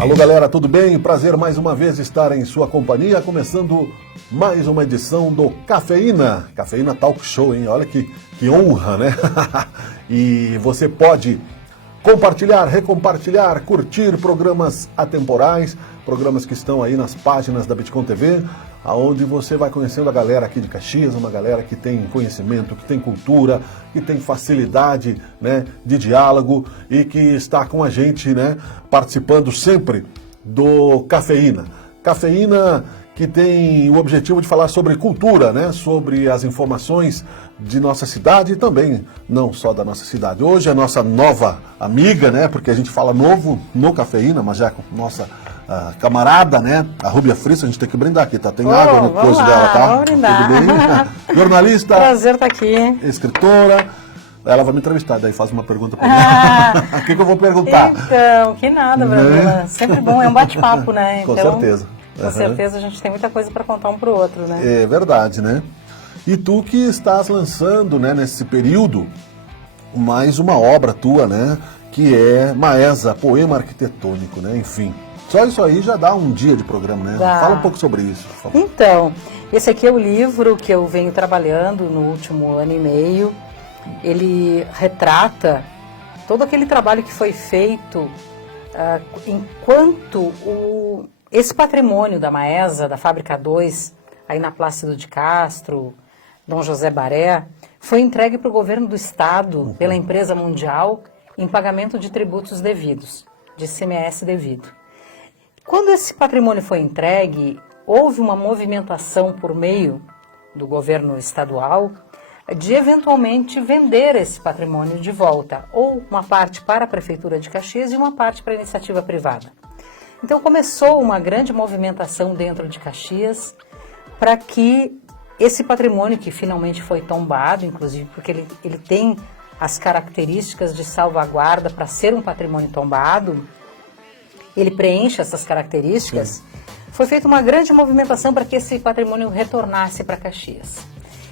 Alô galera, tudo bem? Prazer mais uma vez estar em sua companhia, começando mais uma edição do Cafeína, Cafeína Talk Show, hein? Olha que honra, né? E você pode compartilhar, recompartilhar, curtir programas atemporais, programas que estão aí nas páginas da Bitcom TV, aonde você vai conhecendo a galera aqui de Caxias, uma galera que tem conhecimento, que tem cultura, que tem facilidade, né, de diálogo e que está com a gente, né, participando sempre do Cafeína. Cafeína que tem o objetivo de falar sobre cultura, né, sobre as informações de nossa cidade e também não só da nossa cidade. Hoje a nossa nova amiga, né, porque a gente fala novo no Cafeína, mas já com nossa camarada, né, a Rúbia Frisso, a gente tem que brindar aqui, tá? Tem água no coisa dela, tá? Vamos brindar. Tudo bem? Jornalista. Prazer estar aqui. Escritora. Ela vai me entrevistar, daí faz uma pergunta pra mim. O que eu vou perguntar? Então, que nada, Brandula. Sempre bom, é um bate-papo, né? Com então, certeza. Com certeza a gente tem muita coisa para contar um pro outro, né? É verdade, né? E tu que estás lançando, né, nesse período, mais uma obra tua, né, que é Maesa, Poema Arquitetônico, né, enfim. Só isso aí já dá um dia de programa, né? Dá. Fala um pouco sobre isso, por favor. Então, esse aqui é o livro que eu venho trabalhando no último ano e meio. Ele retrata todo aquele trabalho que foi feito enquanto esse patrimônio da Maesa, da Fábrica 2, aí na Plácido de Castro, Dom José Baré, foi entregue para o governo do estado, pela empresa mundial, em pagamento de tributos devidos, de ICMS devido. Quando esse patrimônio foi entregue, houve uma movimentação por meio do governo estadual de eventualmente vender esse patrimônio de volta, ou uma parte para a Prefeitura de Caxias e uma parte para a iniciativa privada. Então começou uma grande movimentação dentro de Caxias para que esse patrimônio, que finalmente foi tombado, inclusive porque ele tem as características de salvaguarda para ser um patrimônio tombado, ele preenche essas características. Sim. Foi feita uma grande movimentação para que esse patrimônio retornasse para Caxias.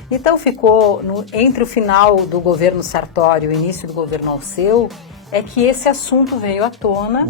Então ficou entre o final do governo Sartori e o início do governo Alceu, é que esse assunto veio à tona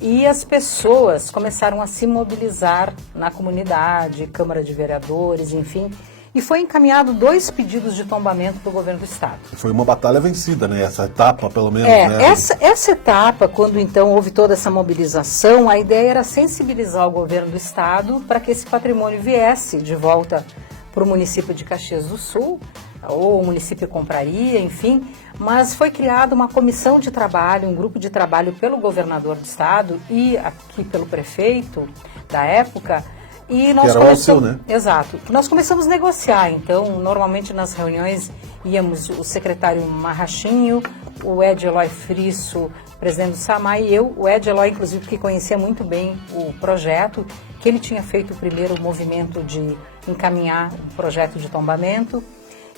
e as pessoas começaram a se mobilizar na comunidade, Câmara de Vereadores, enfim, e foi encaminhado 2 pedidos de tombamento para o governo do estado. Foi uma batalha vencida, né? Essa etapa, pelo menos. Né? Essa etapa, quando então houve toda essa mobilização, a ideia era sensibilizar o governo do estado para que esse patrimônio viesse de volta para o município de Caxias do Sul, ou o município compraria, enfim, mas foi criada uma comissão de trabalho, um grupo de trabalho pelo governador do estado e aqui pelo prefeito da época, e nós começamos, né? Exato, nós começamos a negociar. Então, normalmente nas reuniões íamos o secretário Marrachinho, o Ed Eloy Frisso, presidente do SAMAI, e eu, o Ed Eloy, inclusive, que conhecia muito bem o projeto, que ele tinha feito o primeiro movimento de encaminhar o projeto de tombamento,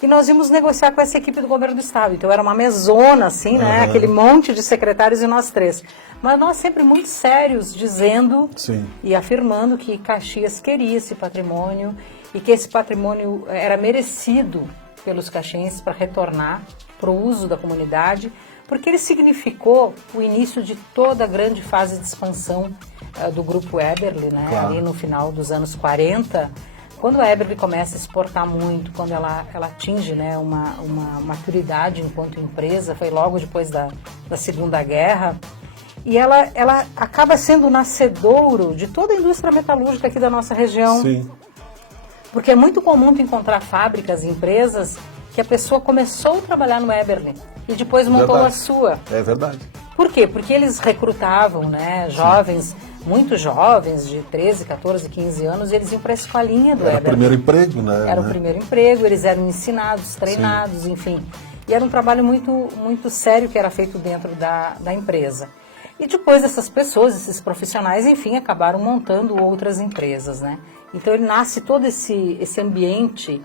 e nós íamos negociar com essa equipe do governo do estado. Então era uma mesona, assim, né? Aquele monte de secretários e nós 3. Mas nós sempre muito sérios, dizendo e afirmando que Caxias queria esse patrimônio e que esse patrimônio era merecido pelos caxienses para retornar para o uso da comunidade, porque ele significou o início de toda a grande fase de expansão do Grupo Eberle, né? Claro. Ali no final dos anos 40, quando a Eberle começa a exportar muito, quando ela atinge, né, uma maturidade enquanto empresa, foi logo depois da Segunda Guerra, e ela acaba sendo o nascedouro de toda a indústria metalúrgica aqui da nossa região. Sim. Porque é muito comum encontrar fábricas, empresas, que a pessoa começou a trabalhar no Eberle e depois montou a sua. É verdade. Por quê? Porque eles recrutavam, né, jovens, muito jovens, de 13, 14, 15 anos, e eles iam para a escolinha do Eberle. Era o primeiro emprego, né? Era o primeiro emprego, eles eram ensinados, treinados, enfim. E era um trabalho muito, muito sério que era feito dentro da empresa. E depois essas pessoas, esses profissionais, enfim, acabaram montando outras empresas, né? Então ele nasce todo esse ambiente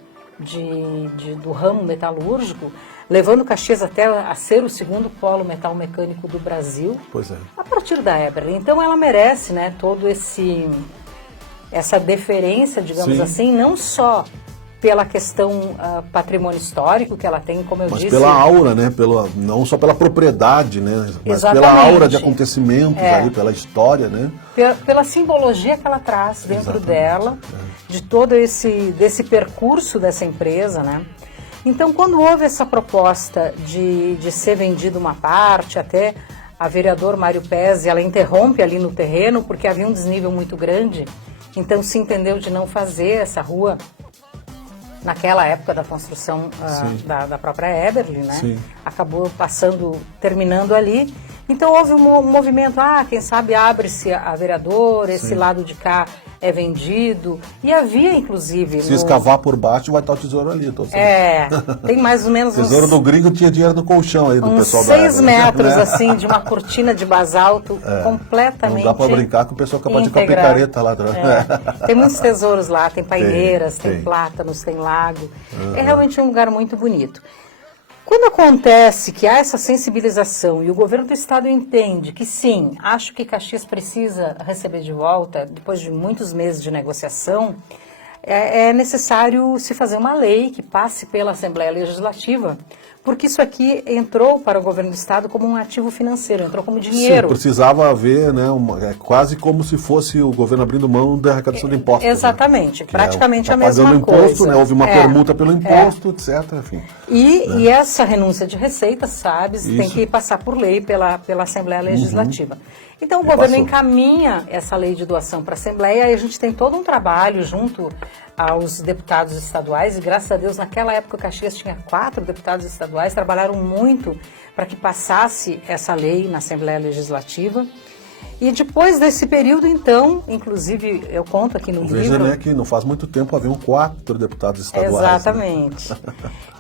do ramo metalúrgico, levando Caxias até a ser o segundo polo metal mecânico do Brasil. Pois é. A partir da Eberle. Então ela merece, né, todo essa deferência, digamos assim, não só pela questão patrimônio histórico que ela tem, como eu Mas disse. pela aura, né? Não só pela propriedade, né? Mas Exatamente. pela aura de acontecimentos ali, pela história, né? Pela simbologia que ela traz dentro dela, de todo desse percurso dessa empresa, né? Então, quando houve essa proposta de ser vendida uma parte, até a vereadora Mário Pezzi, ela interrompe ali no terreno, porque havia um desnível muito grande, então se entendeu de não fazer essa rua naquela época da construção da própria Eberly, né? Sim. Acabou terminando ali. Então houve um movimento, quem sabe abre-se a vereadora, esse lado de cá é vendido. E havia, inclusive... Se escavar por baixo, vai estar o tesouro ali. Tem mais ou menos tesouro do gringo tinha dinheiro no colchão aí do pessoal da Eberly. 6 metros, assim, de uma cortina de basalto completamente não dá para brincar com o pessoal capaz de ficar picareta lá atrás. Tem muitos tesouros lá, tem paineiras, tem plátanos, tem lago. É realmente um lugar muito bonito. Quando acontece que há essa sensibilização e o governo do estado entende que sim, acho que Caxias precisa receber de volta, depois de muitos meses de negociação, é necessário se fazer uma lei que passe pela Assembleia Legislativa, porque isso aqui entrou para o governo do estado como um ativo financeiro, entrou como dinheiro. Sim, precisava haver, né, quase como se fosse o governo abrindo mão da arrecadação de impostos. Exatamente, né? Praticamente a mesma pagando coisa. Imposto, né, houve uma permuta pelo imposto, etc. Enfim. E essa renúncia de receitas, sabe, tem que passar por lei pela Assembleia Legislativa. Então o governo encaminha essa lei de doação para a Assembleia e a gente tem todo um trabalho junto aos deputados estaduais, e graças a Deus naquela época Caxias tinha 4 deputados estaduais, trabalharam muito para que passasse essa lei na Assembleia Legislativa. E depois desse período, então, inclusive eu conto aqui no livro... Veja, né, que não faz muito tempo haviam 4 deputados estaduais. Exatamente. Né?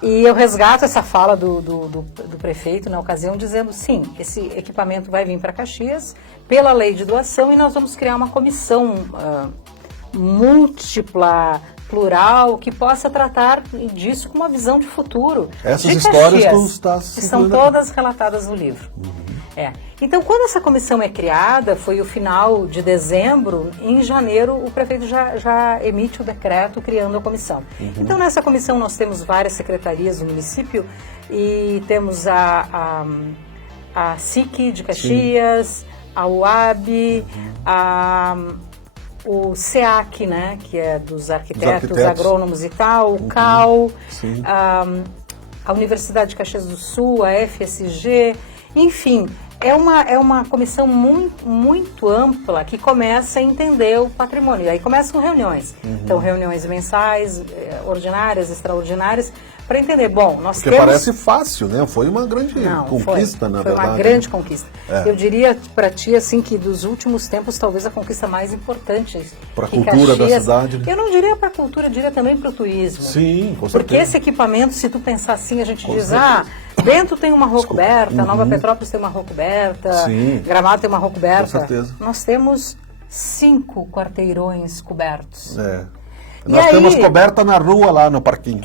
E eu resgato essa fala do prefeito na ocasião, dizendo, sim, esse equipamento vai vir para Caxias pela lei de doação e nós vamos criar uma comissão múltipla, plural, que possa tratar disso com uma visão de futuro. Essas histórias estão todas relatadas no livro. Então, quando essa comissão é criada, foi o final de dezembro, em janeiro o prefeito já emite o decreto criando a comissão. Então, nessa comissão nós temos várias secretarias do município e temos a SIC de Caxias, a UAB, o SEAC, né, que é dos arquitetos, agrônomos e tal, o CAL, a Universidade de Caxias do Sul, a FSG, enfim, é uma comissão muito ampla que começa a entender o patrimônio. E aí começam reuniões. Então, reuniões mensais, ordinárias, extraordinárias, para entender. Bom, nós temos... parece fácil, né? Foi uma grande conquista, na verdade. Foi uma grande conquista. Eu diria para ti, assim, que dos últimos tempos, talvez a conquista mais importante. Para a cultura da cidade. Eu não diria para a cultura, eu diria também para o turismo. Sim, com certeza. Porque esse equipamento, se tu pensar assim, a gente diz, Bento tem uma rua coberta, Nova Petrópolis tem uma rua coberta, Gramado tem uma rua coberta. Com certeza. Nós temos 5 quarteirões cobertos. Nós temos coberta na rua lá no parquinho.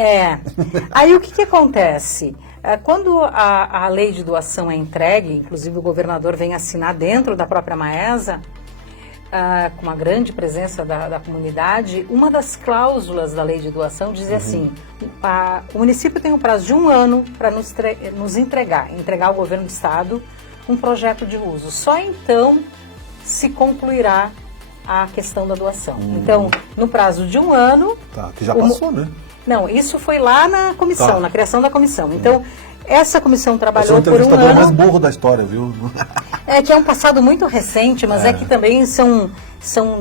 Aí o que acontece? Quando a lei de doação é entregue, inclusive o governador vem assinar dentro da própria Maesa, com uma grande presença da comunidade, uma das cláusulas da lei de doação dizia assim, o município tem um prazo de 1 ano para nos entregar ao governo do estado um projeto de uso. Só então se concluirá a questão da doação. Então, no prazo de 1 ano... que já passou, né? Não, isso foi lá na comissão, na criação da comissão. Então, essa comissão trabalhou por 1 ano... Eu sou o entrevistador mais burro da história, viu? Que é um passado muito recente, mas é que também são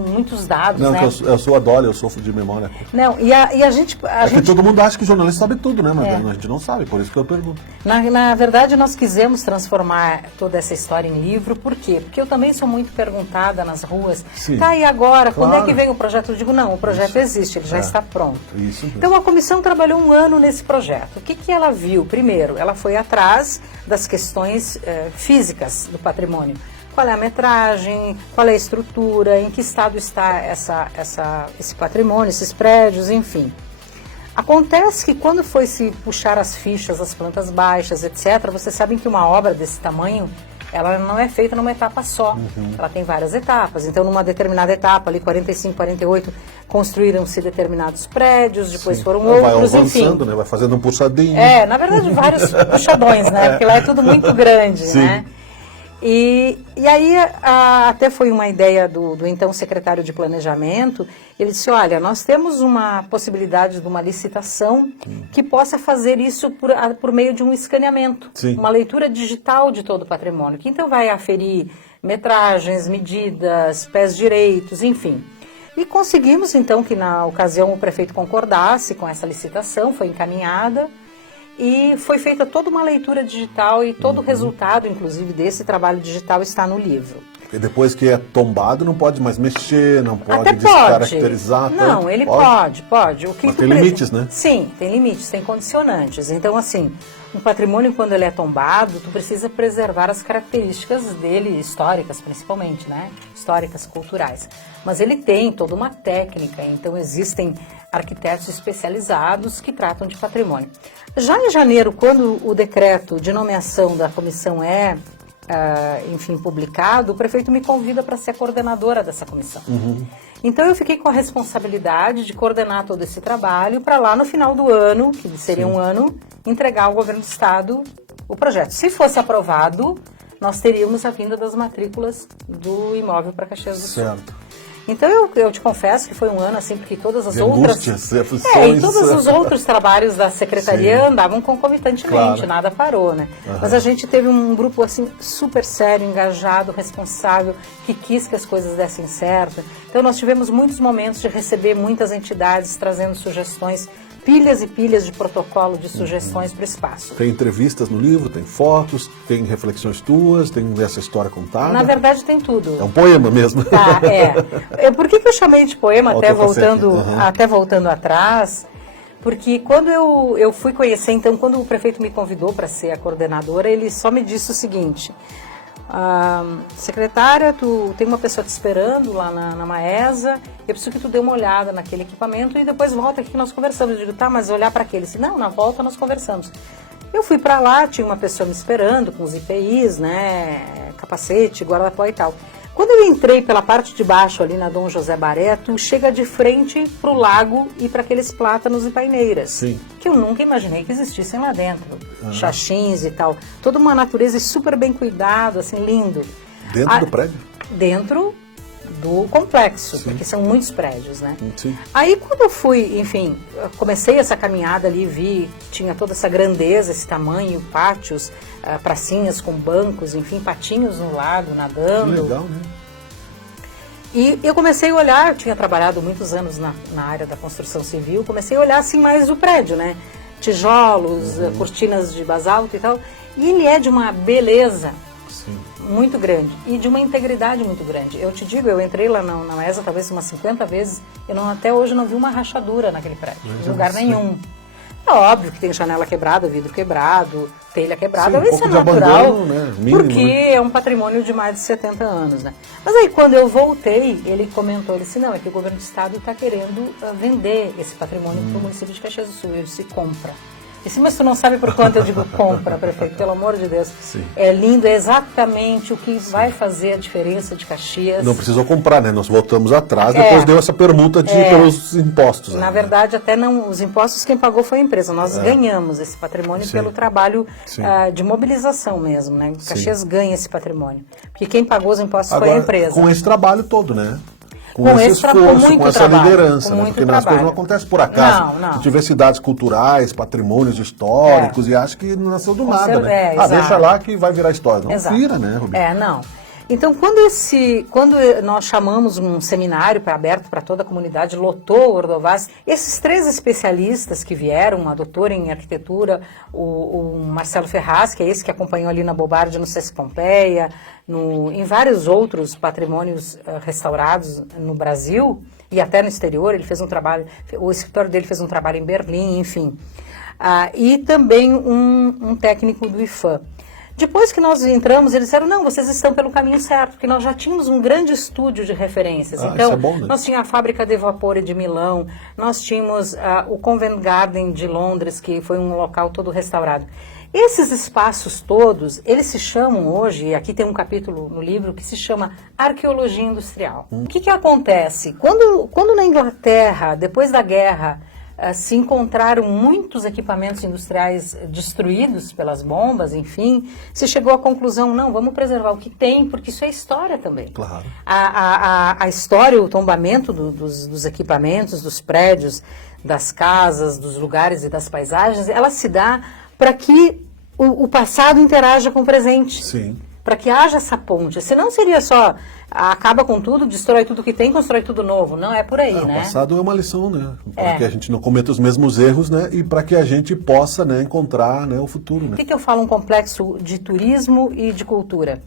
muitos dados, não, né? Eu sou a Dolly, eu sofro de memória. Não, e a gente... que todo mundo acha que jornalista sabe tudo, né? Mas a gente não sabe, por isso que eu pergunto. Na verdade, nós quisemos transformar toda essa história em livro, por quê? Porque eu também sou muito perguntada nas ruas. Sim. E agora? Quando é que vem o projeto? Eu digo, não, o projeto existe, ele já está pronto. Isso mesmo. Então, a comissão trabalhou 1 ano nesse projeto. O que ela viu? Primeiro, ela foi atrás das questões físicas do patrimônio. Qual é a metragem, qual é a estrutura, em que estado está esse patrimônio, esses prédios, enfim. Acontece que quando foi se puxar as fichas, as plantas baixas, etc., vocês sabem que uma obra desse tamanho ela não é feita numa etapa só, ela tem várias etapas. Então, numa determinada etapa, ali 45, 48, construíram-se determinados prédios, depois foram outros, vai avançando, enfim. né? Vai fazendo um puxadinho. Na verdade, vários puxadões, né? Porque lá é tudo muito grande, né? E aí até foi uma ideia do então secretário de Planejamento. Ele disse, olha, nós temos uma possibilidade de uma licitação que possa fazer isso por meio de um escaneamento, uma leitura digital de todo o patrimônio, que então vai aferir metragens, medidas, pés direitos, enfim. E conseguimos então que na ocasião o prefeito concordasse com essa licitação, foi encaminhada. E foi feita toda uma leitura digital e todo o resultado, inclusive, desse trabalho digital está no livro. E depois que é tombado, não pode mais mexer, não pode Até descaracterizar. Não, ele pode. O que mas tem limites, né? Sim, tem limites, tem condicionantes. Então, assim, um patrimônio, quando ele é tombado, tu precisa preservar as características dele, históricas principalmente, né? Históricas, culturais. Mas ele tem toda uma técnica, então existem arquitetos especializados que tratam de patrimônio. Já em janeiro, quando o decreto de nomeação da comissão enfim, publicado, o prefeito me convida para ser a coordenadora dessa comissão. Então eu fiquei com a responsabilidade de coordenar todo esse trabalho para lá no final do ano, que seria um ano, entregar ao governo do estado o projeto. Se fosse aprovado, nós teríamos a vinda das matrículas do imóvel para Caxias do Sul. Certo. Então eu te confesso que foi um ano assim, porque todas as outras... e todos os outros trabalhos da secretaria andavam concomitantemente, nada parou, né? Mas a gente teve um grupo assim super sério, engajado, responsável, que quis que as coisas dessem certo. Então nós tivemos muitos momentos de receber muitas entidades trazendo sugestões, pilhas e pilhas de protocolo de sugestões para o espaço. Tem entrevistas no livro, tem fotos, tem reflexões tuas, tem essa história contada. Na verdade tem tudo. É um poema mesmo. Tá, Por que eu chamei de poema, até voltando atrás? Porque quando eu fui conhecer, então, quando o prefeito me convidou para ser a coordenadora, ele só me disse o seguinte: secretária, tu tem uma pessoa te esperando lá na Maesa, eu preciso que tu dê uma olhada naquele equipamento e depois volta aqui que nós conversamos. Eu digo, tá, mas olhar para aquele? Disse, não, na volta nós conversamos. Eu fui para lá, tinha uma pessoa me esperando com os IPIs, né, capacete, guarda-pó e tal. Quando eu entrei pela parte de baixo ali na Dom José Baré, tu chega de frente pro lago e para aqueles plátanos e paineiras, que eu nunca imaginei que existissem lá dentro, xaxins e tal. Toda uma natureza super bem cuidado, assim, lindo. Dentro do prédio? Dentro do complexo, porque são muitos prédios, né? Aí quando eu fui, enfim, comecei essa caminhada ali, vi, tinha toda essa grandeza, esse tamanho, pátios, pracinhas com bancos, enfim, patinhos no lago, nadando. Que legal, né? E eu comecei a olhar, eu tinha trabalhado muitos anos na área da construção civil, comecei a olhar assim mais o prédio, né? Tijolos, cortinas de basalto e tal. E ele é de uma beleza muito grande e de uma integridade muito grande. Eu te digo, eu entrei lá na Maesa talvez umas 50 vezes, até hoje não vi uma rachadura naquele prédio, em lugar nenhum. É óbvio que tem janela quebrada, vidro quebrado, telha quebrada, isso é natural, abandono, né? Mínimo, porque é um patrimônio de mais de 70 anos, né? Mas aí quando eu voltei, ele comentou, ele disse, não, é que o governo do estado está querendo vender esse patrimônio para o município de Caxias do Sul. Eu disse, compra. Disse, mas tu não sabe por quanto? Eu digo, compra, prefeito, pelo amor de Deus. É lindo, é exatamente o que vai fazer a diferença de Caxias. Não precisou comprar, né? Nós voltamos atrás, depois deu essa permuta pelos impostos. Na verdade, até não, os impostos quem pagou foi a empresa. Nós ganhamos esse patrimônio pelo trabalho de mobilização mesmo, né? Caxias ganha esse patrimônio. Porque quem pagou os impostos foi a empresa. Com esse trabalho todo, né? Com esse esforço, com essa liderança, né? Porque as coisas não acontecem por acaso. Não. A gente vê cidades culturais, patrimônios históricos e acha que não nasceu do nada, né? Deixa lá que vai virar história. Não vira, né, Rubi? Não. Então, quando nós chamamos um seminário aberto para toda a comunidade, lotou o Ordovás, esses 3 especialistas que vieram, a doutora em arquitetura, o Marcelo Ferraz, que é esse que acompanhou ali na Bobardi, no Sesc Pompeia, em vários outros patrimônios restaurados no Brasil e até no exterior, ele fez um trabalho, o escritório dele fez um trabalho em Berlim, enfim. E também um técnico do IFAM. Depois que nós entramos, eles disseram, não, vocês estão pelo caminho certo, porque nós já tínhamos um grande estúdio de referências. Então, isso é bom, né? nós tínhamos a Fábrica de Vapore de Milão, nós tínhamos o Covent Garden de Londres, que foi um local todo restaurado. Esses espaços todos, eles se chamam hoje, e aqui tem um capítulo no livro que se chama Arqueologia Industrial. O que acontece? Quando na Inglaterra, depois da guerra, se encontraram muitos equipamentos industriais destruídos pelas bombas, enfim, se chegou à conclusão, não, vamos preservar o que tem, porque isso é história também. Claro. A história, o tombamento dos equipamentos, dos prédios, das casas, dos lugares e das paisagens, ela se dá para que o passado interaja com o presente. Sim. Para que haja essa ponte. Senão seria só, acaba com tudo, destrói tudo que tem, constrói tudo novo. Não é por aí, né? O passado é uma lição, né? Para que a gente não cometa os mesmos erros, né? E para que a gente possa, né, encontrar, né, o futuro, né? Por que eu falo um complexo de turismo e de cultura?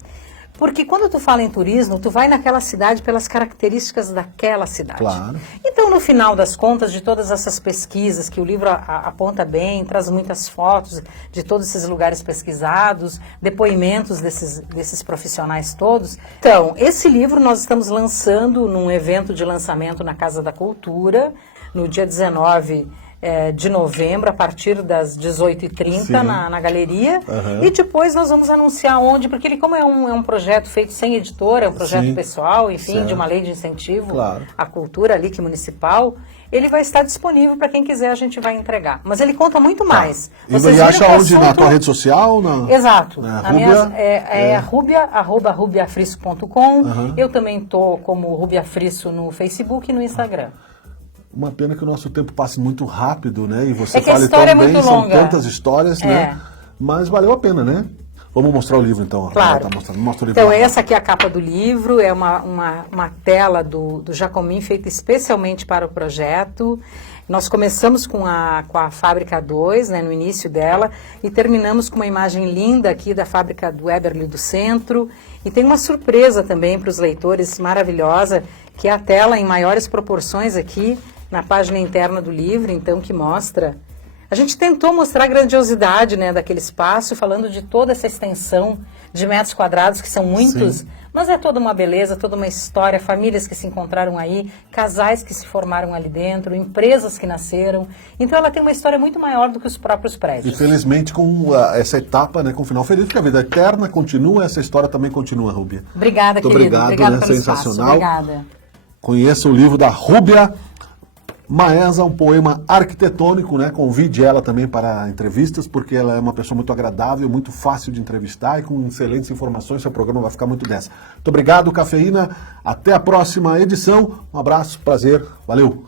Porque quando tu fala em turismo, tu vai naquela cidade pelas características daquela cidade. Claro. Então, no final das contas, de todas essas pesquisas, que o livro aponta bem, traz muitas fotos de todos esses lugares pesquisados, depoimentos desses profissionais todos. Então, esse livro nós estamos lançando num evento de lançamento na Casa da Cultura, no dia 19 de novembro, a partir das 18h30 na galeria. E depois nós vamos anunciar onde, porque ele, como é um projeto feito sem editora, é um projeto pessoal, enfim, de uma lei de incentivo à cultura ali, que municipal, ele vai estar disponível para quem quiser, a gente vai entregar. Mas ele conta muito mais. E acha onde? Na tua rede social? Exato. Rúbia? @rubiafrisso.com. Eu também estou como Rubia Frisso no Facebook e no Instagram. Uma pena que o nosso tempo passe muito rápido, né? E você que a fale história tão é bem, muito são longa. tantas histórias, né? Mas valeu a pena, né? Vamos mostrar o livro, então. Claro. Mostra o livro então, lá. essa aqui é a capa do livro, é uma tela do Jacomim, feita especialmente para o projeto. Nós começamos com a Fábrica 2, né, no início dela, e terminamos com uma imagem linda aqui da Fábrica do Eberle do Centro. E tem uma surpresa também para os leitores, maravilhosa, que é a tela em maiores proporções aqui, na página interna do livro, então, que mostra... A gente tentou mostrar a grandiosidade, né, daquele espaço, falando de toda essa extensão de metros quadrados, que são muitos, mas é toda uma beleza, toda uma história, famílias que se encontraram aí, casais que se formaram ali dentro, empresas que nasceram. Então ela tem uma história muito maior do que os próprios prédios. E felizmente com essa etapa, né, com o final feliz, porque a vida eterna continua, essa história também continua, Rúbia. Obrigada, muito querido. Obrigado, Obrigada né? pelo Sensacional. espaço. Obrigada. Conheça o livro da Rúbia Maesa, um poema arquitetônico, né? Convide ela também para entrevistas, porque ela é uma pessoa muito agradável, muito fácil de entrevistar e com excelentes informações. Seu programa vai ficar muito dessa. Muito obrigado, Cafeína. Até a próxima edição. Um abraço, prazer. Valeu.